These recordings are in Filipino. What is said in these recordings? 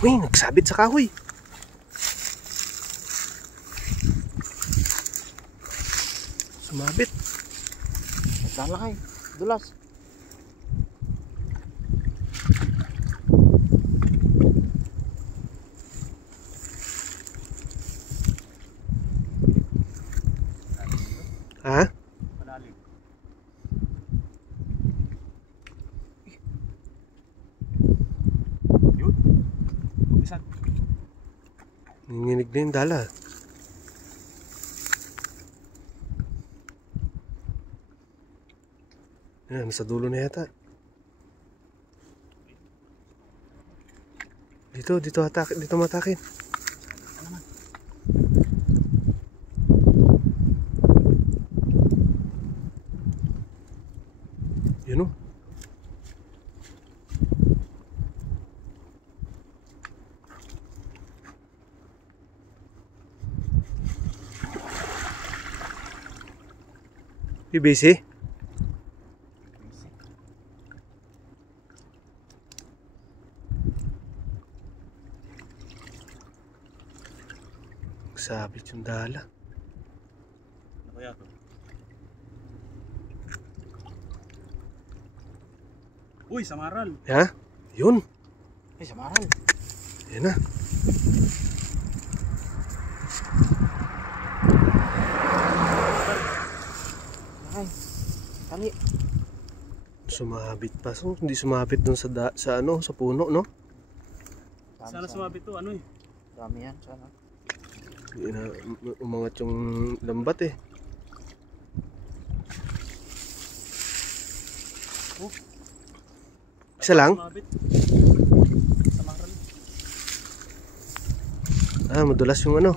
Uy, nagsabit sa kahoy. Sumabit. Naglalakay. Dulas. Ha? Malalim. Yun. Kumisan. Nanginginig na yung dala. Yan, nasa dulo na yata. Dito matakin. Yun o. BBC? Sabit yung dala. Ano kaya to? Uy, samaral. Ha? Yun. Ay, samaral. Yan na. Ay, kali. Sumabit pa. So, hindi sumabit dun sa puno, no? Sana sumabit to, ano eh. Dami yan, sana. Hindi na umangat yung lambat eh. Oh. Isa lang? Sumabit. Samaral. Ah, madulas yung ano.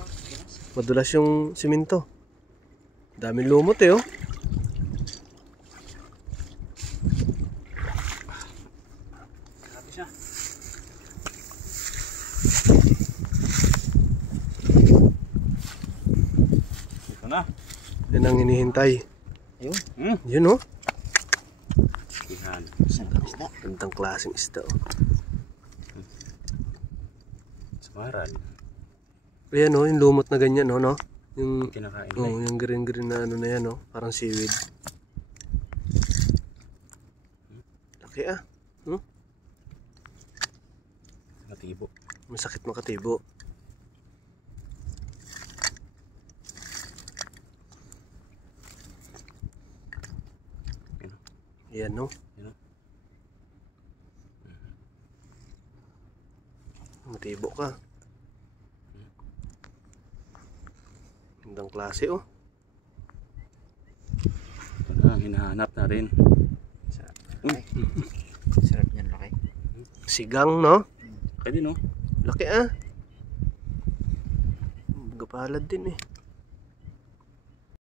Madulas yung simento. Daming lumot eh, oh. Grabe siya. Ito na. Yan ang hinihintay. Ayun. Yun, oh. Ihan. Isda. Gandang klaseng isda, oh. Samaral. Ayan, oh, yung lumot na ganyan, oh, no? Yung Kinakain na oh, yung green na ano na yan, oh. Parang seaweed. Laki ah. Matibo. Masakit makatibo. Yan, no? Matibo ka. Gandang klase, oh. Ito na, hinahanap na rin. Sarap niyan, laki. Sigang, no? Pwede, no? Laki ah. Gapalad din eh.